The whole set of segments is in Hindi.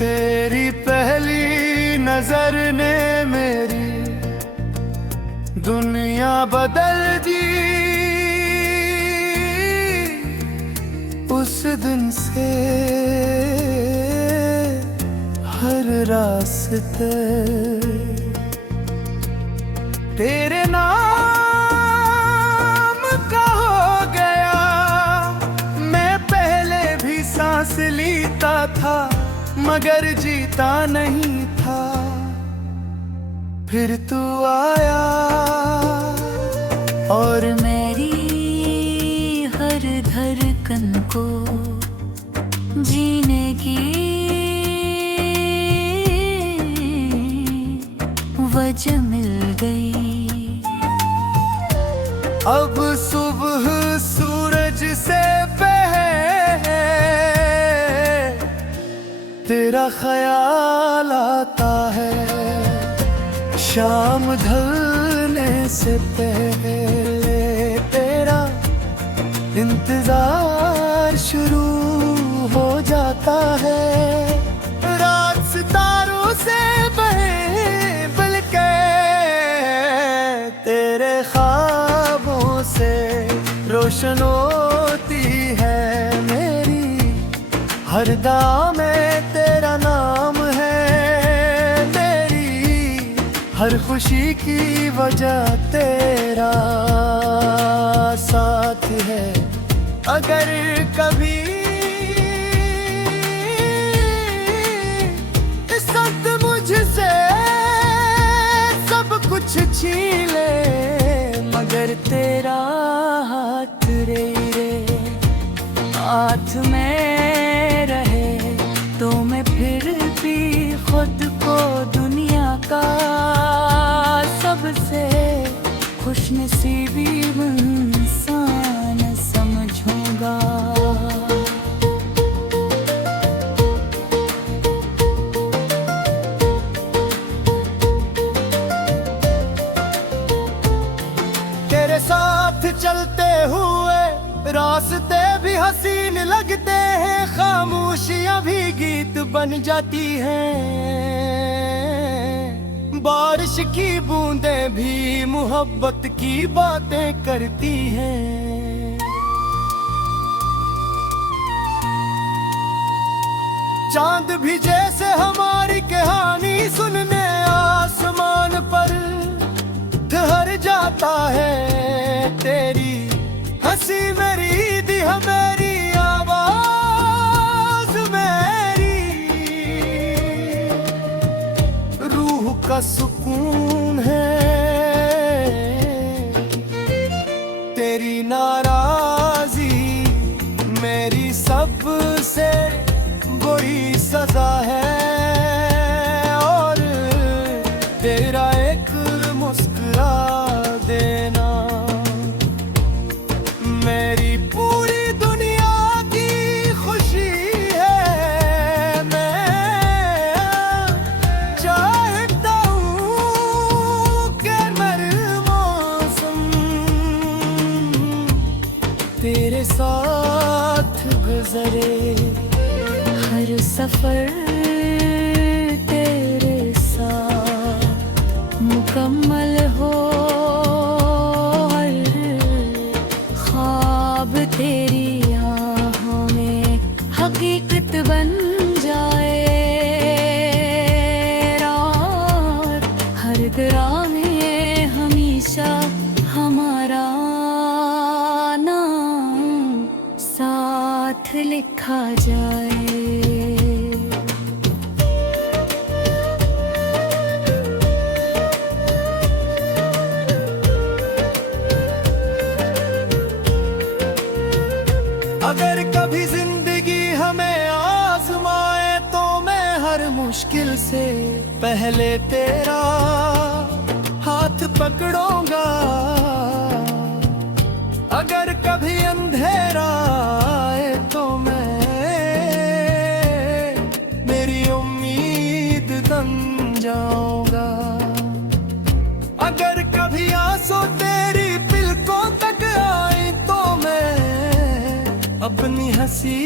तेरी पहली नजर ने मेरी दुनिया बदल दी। उस दिन से हर रास्ते तेरे नाम का हो गया। मैं पहले भी सांस लेता था मगर जीता नहीं था। फिर तू आया और मेरी हर धड़कन को जीने की वजह मिल गई। अब सुबह सूरज से पहले तेरा ख्याल आता है। शाम ढलने से पहले तेरा इंतजार शुरू हो जाता है। रात सितारों से बहे बल्कि तेरे ख्वाबों से रोशन होती है मेरी हर दाम में तेरा नाम है। मेरी हर खुशी की वजह तेरा साथ है। अगर कभी इस वक्त मुझसे सब कुछ छीन ले मगर तेरा हाथ रे हाथ में रहे तो मैं फिर भी खुद को दुनिया का सबसे खुशनसीबी इंसान समझूंगा। तेरे साथ चलते हुए रास्ते भी हसीन लगते हैं। खामोशियां भी गीत बन जाती हैं। बारिश की बूंदें भी मोहब्बत की बातें करती हैं। चांद भी जैसे हमारी कहानी सुनने आसमान पर ठहर जाता है। तेरी हंसी मेरी दी मेरी आवाज मेरी रूह का सुकून है। तेरी नाराजी मेरी सबसे बुरी सजा है। और तेरा एक मुस्कुरा देना मेरी पूरी दुनिया की खुशी है। मैं चाहता हूँ कि हर मौसम तेरे साथ गुजरे। हर सफर तेरे साथ मुकम्मल हो। हर ख्वाब तेरी आँखों में हकीकत बन जाए। रात हर ग्राह में हमेशा हमारा नाम साथ लिखा जाए। अगर कभी जिंदगी हमें आजमाए तो मैं हर मुश्किल से पहले तेरा हाथ पकड़ूंगा। अगर कभी अंधेरा आए तो मैं मेरी उम्मीद बन जाऊंगा। अगर कभी आंसू तेरी पलकों तक आए तो मैं अपनी हंसी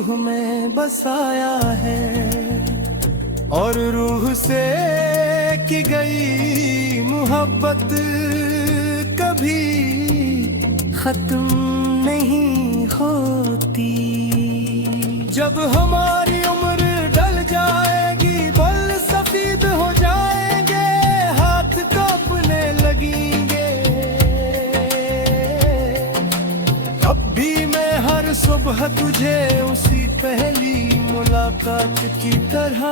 रूह में बसाया है, और रूह से की गई मोहब्बत कभी खत्म नहीं होती। जब हमारी उम्र ढल जाएगी, बल सफेद हो जाएंगे, हाथ कांपने लगेंगे, तब भी मैं हर सुबह तुझे उसी पहली मुलाकात की तरह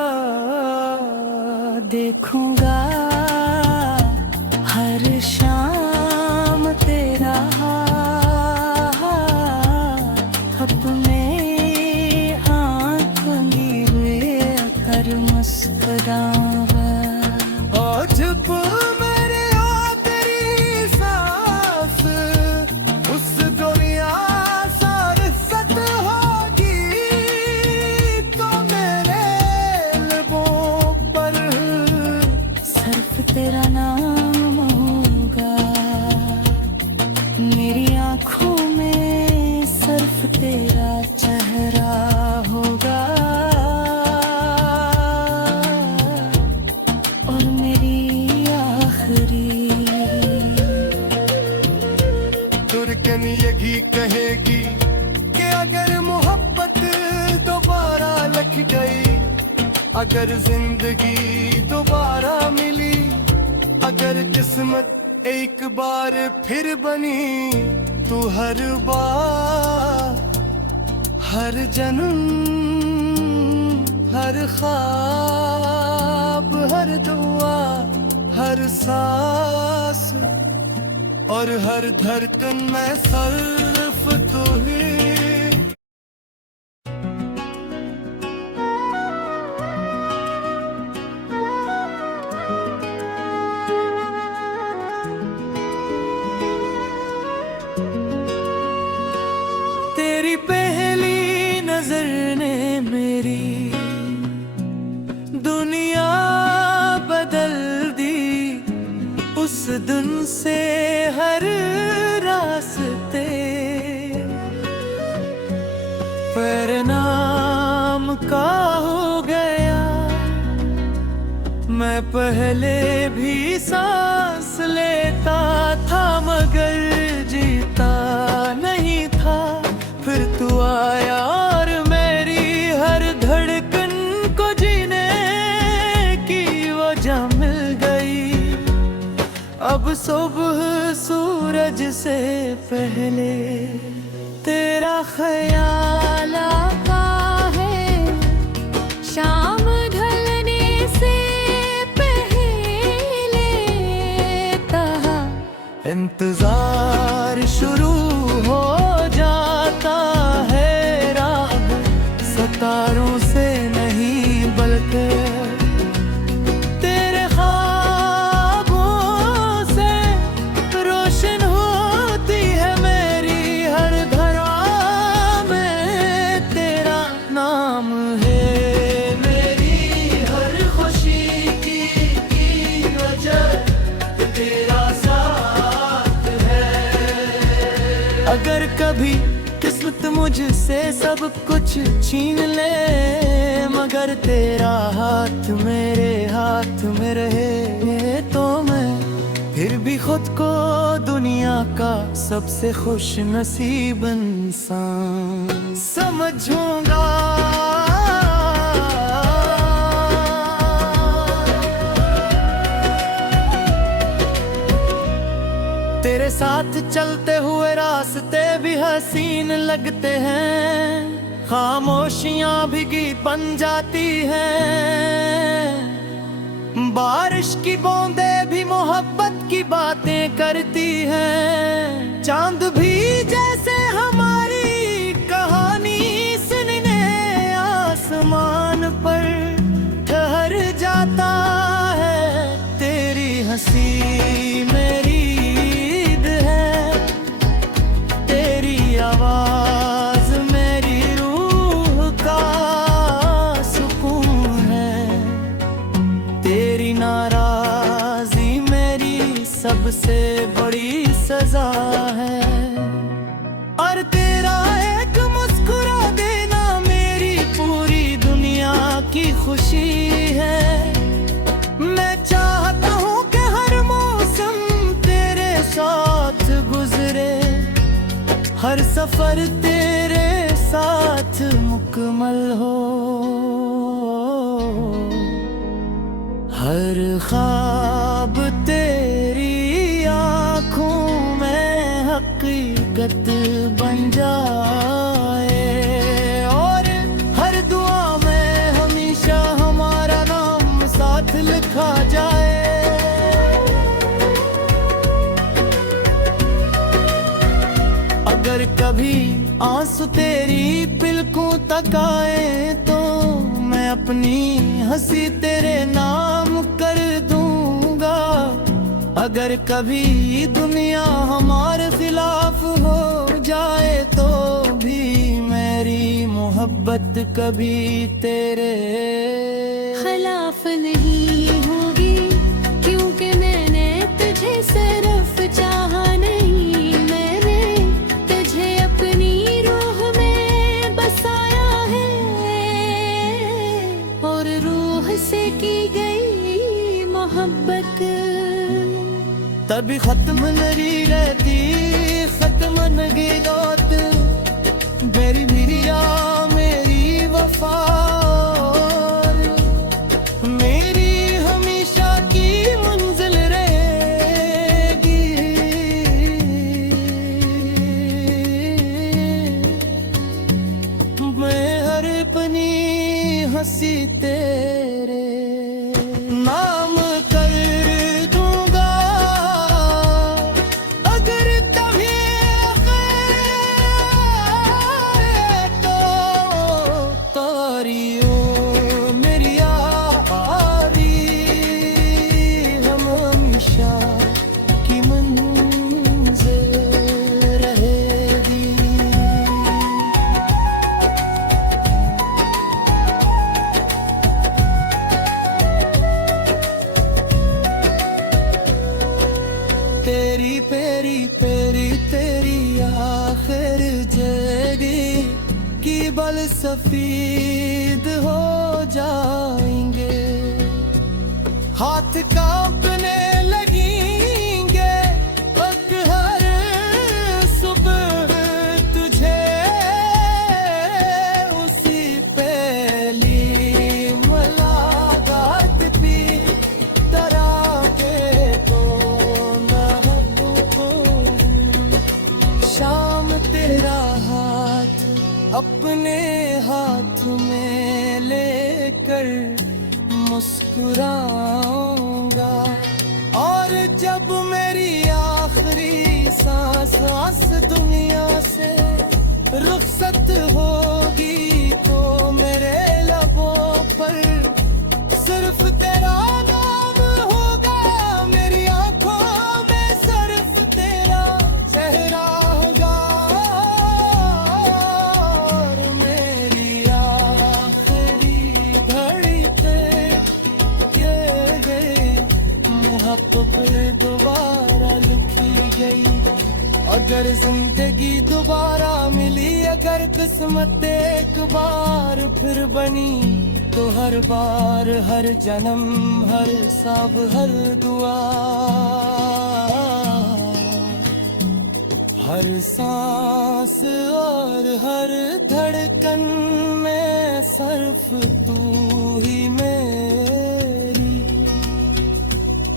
देखूंगा। हर शाम तेरा अपने आँखों गिरे कर मुस्कुरावा। आज मेरे तेरी सांस उस दुनिया सारी सत होगी, तो मेरे लबों पर सिर्फ तेरा नाम होगा, मेरी आँखों में सिर्फ तेरा चेहरा होगा, और मेरी आखिरी दुर्गन यही कहेगी कि अगर मोहब्बत दोबारा लग गई, अगर जिंदगी दोबारा मिली, अगर किस्मत एक बार फिर बनी, तो हर बार हर जन्म हर ख्वाब हर दुआ हर सांस और हर धड़कन में सिर्फ तू ही। तेरी पहली नजर ने मेरी दुनिया बदल दी, उस दिन से हर रास्ते परिणाम का हो गया। मैं पहले भी सांस लेता था मगर जीता नहीं था, फिर तू आया और मेरी हर धड़कन को जीने की वजह मिल गई। अब सुबह सूरज से पहले तेरा ख्याल आता है, शाम ढलने से पहले तहा इंतजार शुरू हो जाता है। राह सितारों से नहीं बल्कि तेरे ख्वाबों से रोशन होती है मेरी हर धरा में तेरा नाम है। मेरी हर खुशी की वजह तेरा साथ है। अगर कभी किस्मत मुझसे सब कुछ छीन ले, मगर तेरा हाथ मेरे हाथ में रहे, तो मैं फिर भी खुद को दुनिया का सबसे खुश नसीब इंसान समझूंगा। तेरे साथ चलते हुए रास्ते भी हसीन लगते हैं, खामोशियां भी गीत बन जाती हैं। बारिश की बूंदें भी मोहब्बत की बातें करती हैं। चांद भी जैसे हमारी कहानी सुनने आसमान पर ठहर जाता है। तेरी हंसी मेरी ईद है, तेरी आवाज मेरी रूह का सुकून है, तेरी नाराजी मेरी सबसे बड़ी सजा है, और तेरा एक मुस्कुरा देना मेरी सफर तेरे साथ मुकम्मल हो। हर ख्वाब तेरी आँखों में हकीकत बन जाए, और हर दुआ में हमेशा हमारा नाम साथ लिखा जाए। अगर कभी आंसू तेरी पलकों तक आए तो मैं अपनी हंसी तेरे नाम कर दूंगा। अगर कभी दुनिया हमारे खिलाफ हो जाए तो भी मेरी मोहब्बत कभी तेरे खिलाफ नहीं होगी, क्योंकि मैंने तुझे सिर्फ चाहा नहीं, मैंने तुझे अपनी रूह में बसाया है, और रूह से की गई मोहब्बत तभी खत्म नहीं रहती, खत्म नहीं होती मेरी मिरिया मेरी वफा, मेरी हमेशा की मंजिल रहेगी। मैं हर अपनी हंसी तेरे नाम कर दूंगा। अगर कभी तारी ओ मेरी यारी हम हमेशा की मंजिल रहेगी। तेरी पेरी पेरी तेरी आखिर जगी की बल सफेद हो जाएंगे, हाथ कांपने लगेंगे वक्त हर सुबह तुझे उसी पहली मुलाकात पे तरह के तो शाम तेरा हाथ अपने हाथ में लेकर मुस्कुराऊंगा, और जब मेरी आखिरी सांस दुनिया से रुखसत होगी तो मेरे लबों पर सिर्फ तेरा नाम होगा, मेरी आंखों में सिर्फ तेरा चेहरा होगा, और मेरी आखिरी घड़ी पे ये मोहब्बत दोबारा लिखी गई। अगर जिंदगी दोबारा मिली, अगर किस्मत एक बार फिर बनी, तो हर बार हर जन्म हर साब हर दुआ हर सांस और हर धड़कन में सिर्फ तू ही मेरी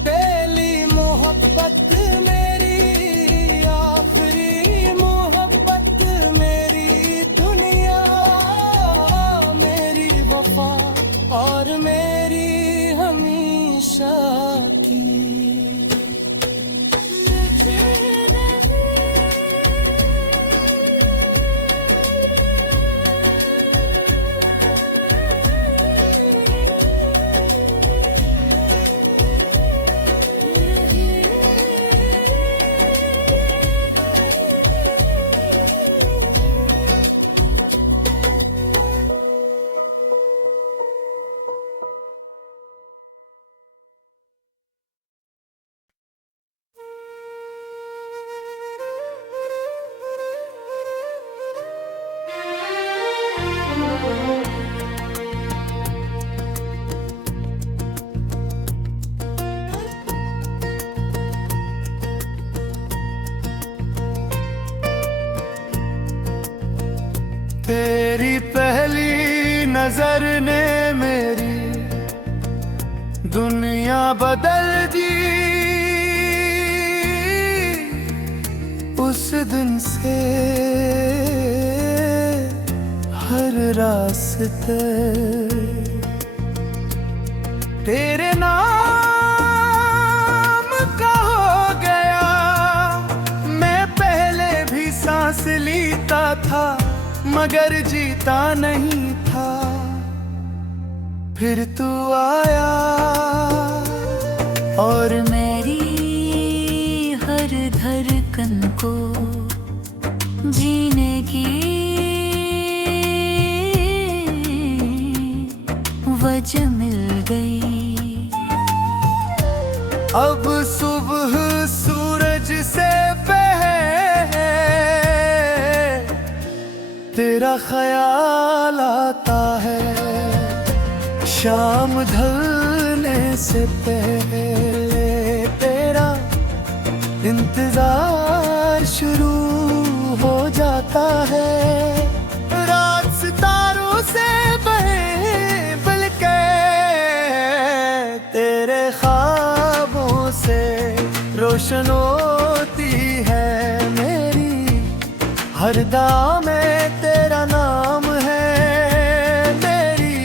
पहली मोहब्बत, मेरी आखिरी मोहब्बत, मेरी दुनिया मेरी वफा और मेरी हमेशा की। तेरी पहली नजर ने मेरी दुनिया बदल दी। उस दिन से हर रास्ते तेरे नाम का हो गया। मैं पहले भी सांस लेता था मगर जीता नहीं था। फिर तू आया और मेरी हर धड़कन को जीने की वजह मिल गई। अब सुबह सूरज से पहले तेरा ख्याल आता है। शाम ढलने से पहले तेरा इंतजार शुरू हो जाता है। रात सितारों से बहे बल्कि तेरे ख्वाबों से रोशन होती है मेरी। हर दाम में तेरा नाम है। मेरी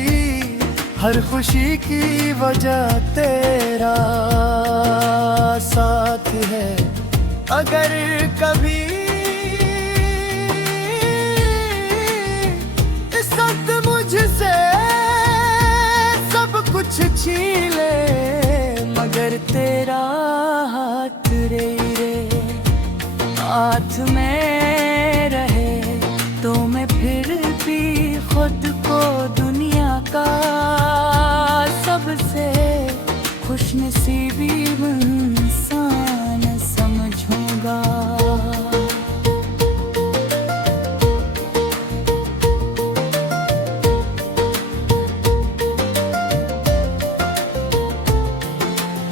हर खुशी की वजह तेरा साथ है। अगर कभी इस वक्त मुझसे सब कुछ छीन ले मगर तेरा हाथ रे हाथ में रहे तो मैं फिर भी खुद को दुनिया का सबसे खुशनसीबी इंसान समझूंगा।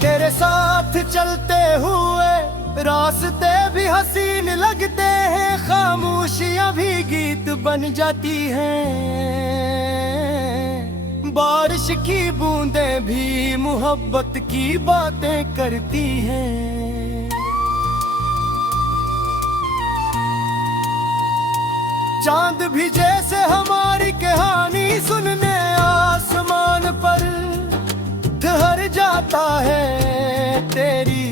तेरे साथ चलते हुए रास्ते भी हसीन लगते हैं। खामोशियां भी गीत बन जाती हैं। बारिश की बूंदें भी मोहब्बत की बातें करती हैं। चांद भी जैसे हमारी कहानी सुनने आसमान पर ठहर जाता है। तेरी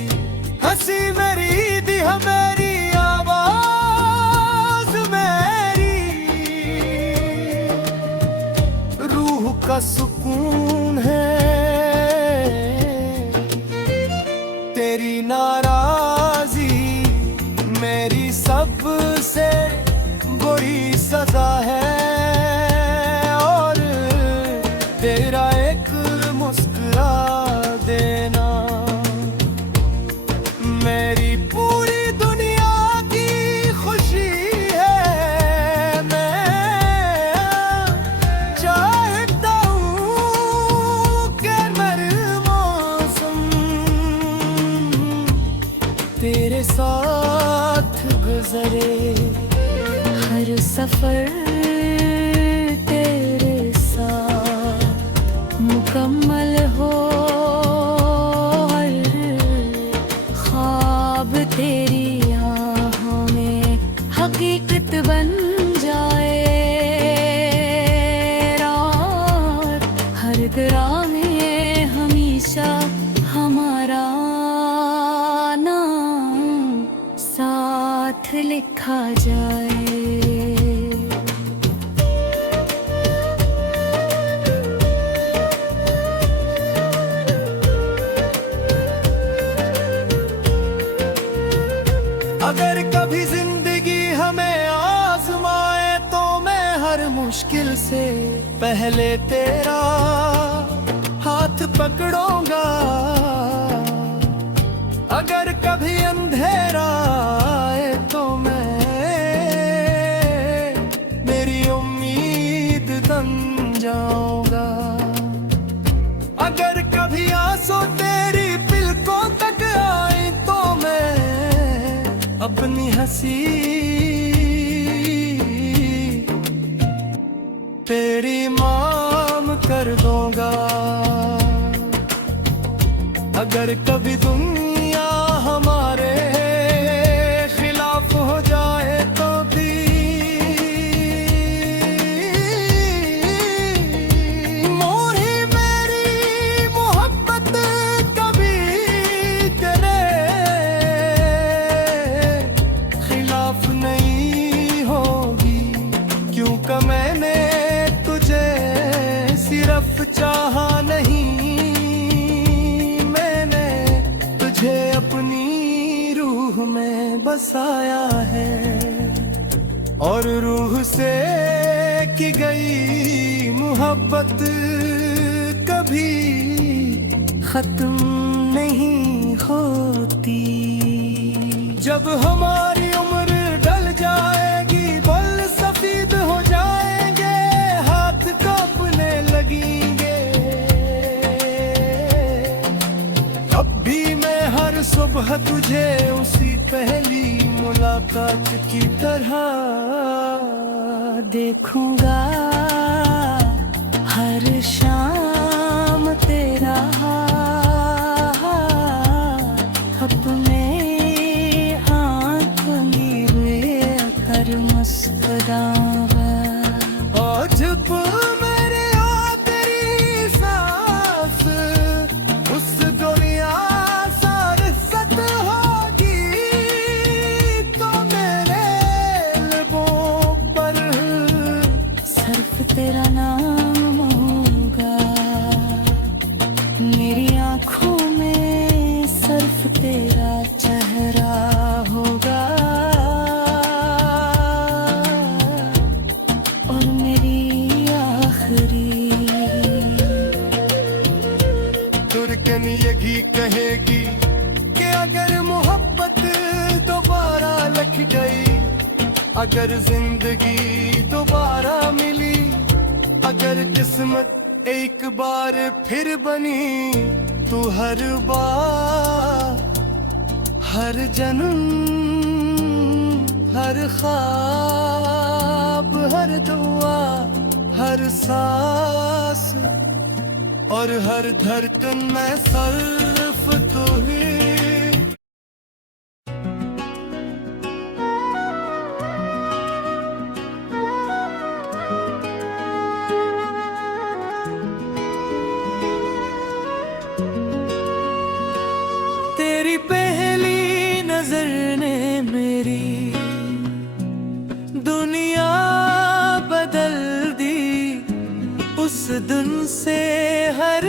हंसी मेरी ईद है मेरी आवाज मेरी रूह का सुकून है। तेरी नाराजी मेरी सबसे बुरी सजा है। और तेरा एक मुस्कुरा देना मेरी पूरी दुनिया की खुशी है। मैं चाहता हूँ कि हर मौसम तेरे साथ गुजरे। हर सफर तेरे साथ मुकम्मल हो। हर ख्वाब तेरी आँखों में हकीकत बन जाए। रात हर ग्राम में हमेशा हमारा नाम साथ लिखा जाए। अगर कभी जिंदगी हमें आजमाए तो मैं हर मुश्किल से पहले तेरा हाथ पकड़ूंगा। अगर कभी अंधेरा आए तो मैं मेरी उम्मीद बन जाऊंगा। अगर कभी आंसू तेरी पलकों तक आए तो मैं अपनी हंसी तेरी माम कर दूंगा। अगर कभी दुनिया हमारे खिलाफ हो जाए तो भी मोरी मेरी मोहब्बत कभी तेरे खिलाफ नहीं होगी, क्योंकि मैंने तुझे सिर्फ चाहा नहीं, तुझे अपनी रूह में बसाया है। और रूह से की गई मोहब्बत कभी खत्म नहीं होती। जब हमारी उम्र ढल जाएगी, बाल सफेद हो जाएंगे, हाथ कांपने लगेंगे, अब भी मैं हर सुबह तुझे उसी पहली मुलाकात की तरह देखूंगा। हर शाम तेरा अपने आँखों गिरे कर मुस्कुराऊंगा। आज मेरे तेरी सांस उस दुनिया तेरा नाम होगा, मेरी आँखों में सिर्फ तेरा चेहरा होगा, और मेरी आखिरी दुर्गन यही कहेगी कि अगर मोहब्बत दोबारा लख गई, अगर जिंदगी दोबारा मिली, अगर किस्मत एक बार फिर बनी, तो हर बार हर जन्म हर ख्वाब हर दुआ हर सांस और हर धड़कन में सिर्फ तू ही। तेरी पहली नजर ने मेरी दुनिया बदल दी, उस दिन से हर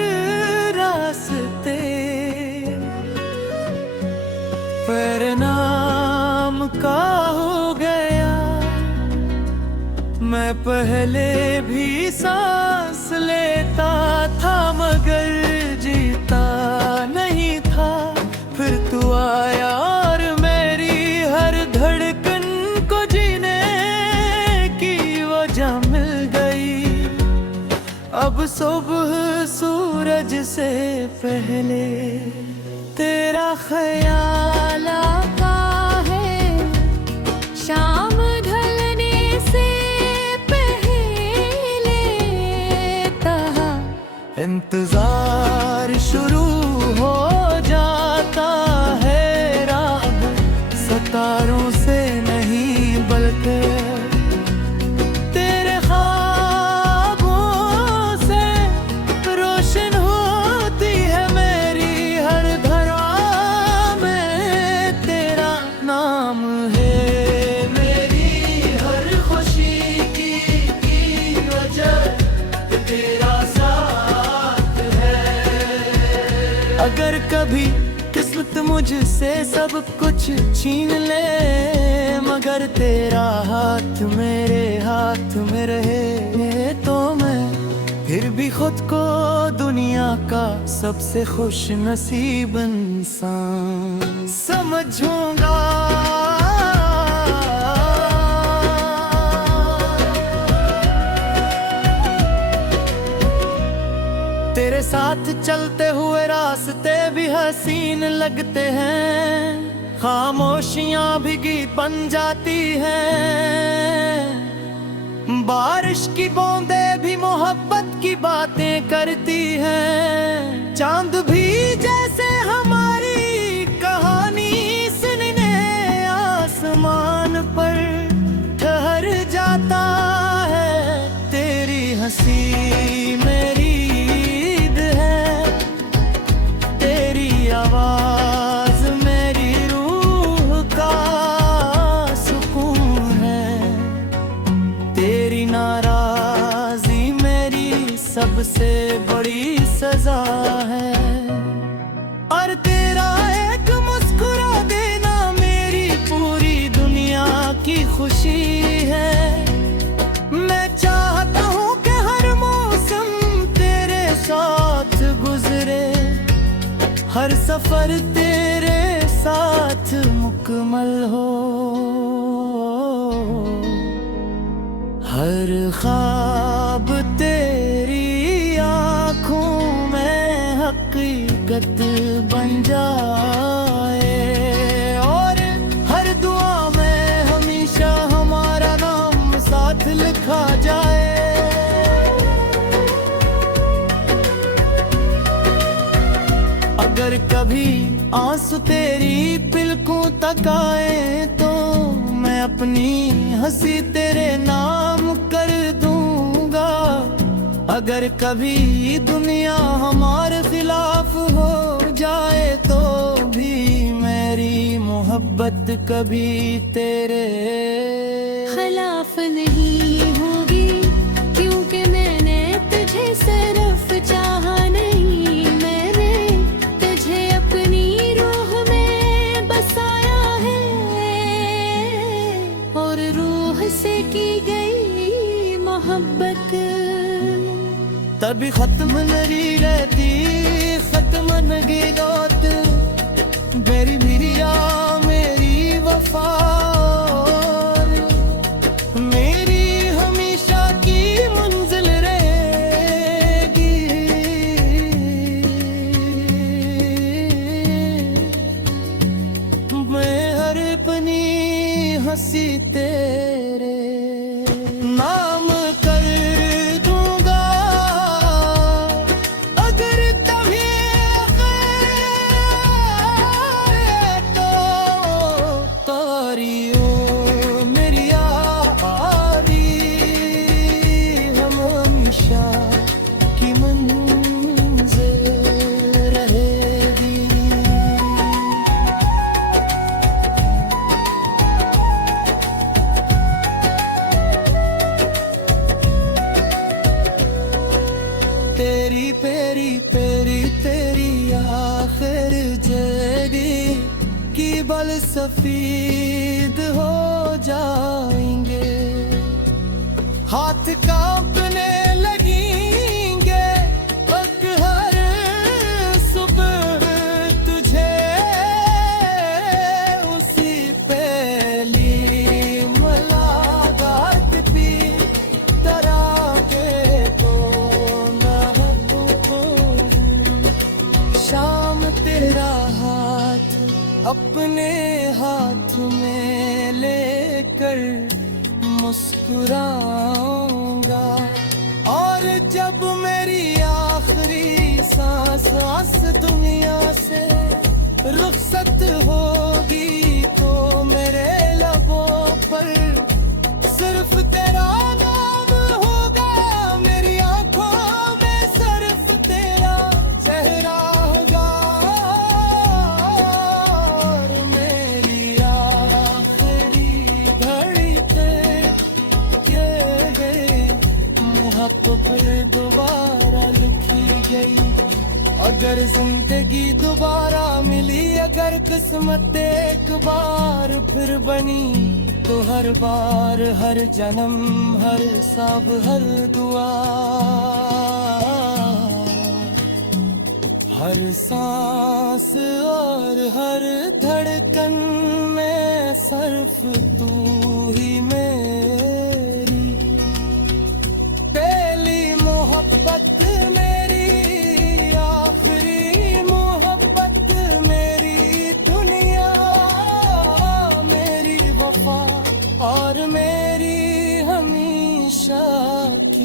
रास्ते पर नाम का हो गया। मैं पहले भी सांस लेता था मगर जीता नहीं था, फिर तू आया और मेरी हर धड़कन को जीने की वजह मिल गई। अब सुबह सूरज से पहले तेरा ख्याल आता है, शाम ढलने से पहले तहा इंतजार शुरू हो जाता है। रात सितारों से नहीं बल्कि तेरे ख्वाबों से रोशन होती है मेरी हर धरा में तेरा नाम है। मेरी हर खुशी की वजह तेरा साथ है। अगर कभी किस्मत मुझसे सब कुछ छीन ले, मगर तेरा हाथ मेरे हाथ में रहे, तो मैं फिर भी खुद को दुनिया का सबसे खुश नसीब इंसान समझूंगा। तेरे साथ चलते हुए रास्ते भी हसीन लगते हैं, खामोशियां भी गीत बन जाती हैं। बारिश की बूंदें भी मोहब्बत की बातें करती हैं। चांद भी जैसे हमारी कहानी सुनने आसमान पर ठहर जाता है। तेरी हंसी मेरी ईद है, तेरी आवाज मेरी रूह का सुकून है। तेरी नाराजी मेरी सबसे बड़ी सजा है। और तेरा एक मुस्कुरा देना मेरी पूरी दुनिया की खुशी है। मैं चाहता हूँ कि हर मौसम तेरे साथ गुजरे, हर सफर तेरे साथ मुकम्मल हो। हर ख्वाब तेरी आँखों में हकीकत बन जाए। और हर दुआ में हमेशा हमारा नाम साथ लिखा जाए। अगर कभी आंसू तेरी पलकों तक आए तो मैं अपनी हंसी तेरे नाम कर दूंगा। अगर कभी दुनिया हमारे खिलाफ हो जाए तो भी मेरी मोहब्बत कभी तेरे खिलाफ नहीं होगी, क्योंकि मैंने तुझे सिर्फ चाहा नहीं। मैंने तुझे अपनी रूह में बसाया है, और रूह से की गई मोहब्बत तभी खत्म नहीं रहती, खत्म नहीं दोत मेरी मिरिया मेरी वफा। मेरी हमेशा की मंजिल रहेगी। मैं हर अपनी हंसी तेरे नाम कर दूंगा। अगर कभी तो तारी ओ मेरी यारी हम हमेशा की मंजिल रहेगी। तेरी पेरी पेरी तेरी आखिर जड़ी की बल सफीद हो जाएंगे। हाथ कांपने लगेंगे वक्त हर सुबह तुझे उसी पहली मुलाकात भी तरह के तो शाम तेरा हाथ अपने हाथ में लेकर मुस्कुराऊंगा। और जब मेरी आखिरी सांस आस दुनिया से रुखसत होगी तो मेरे लबों पर सिर्फ तेरा नाम होगा। मेरी आंखों में सिर्फ तेरा चेहरा होगा। और मेरी आखिरी घड़ी पे ये मोहब्बत दोबारा लिखी गई। अगर जिंदगी दोबारा मिली, अगर किस्मत एक बार फिर बनी, तो हर बार हर जन्म हर सब हर दुआ हर सांस और हर धड़कन में सिर्फ तू ही मेरी पहली मोहब्बत मेरी आखिरी मोहब्बत मेरी दुनिया मेरी वफा और मेरी हमेशा बाकी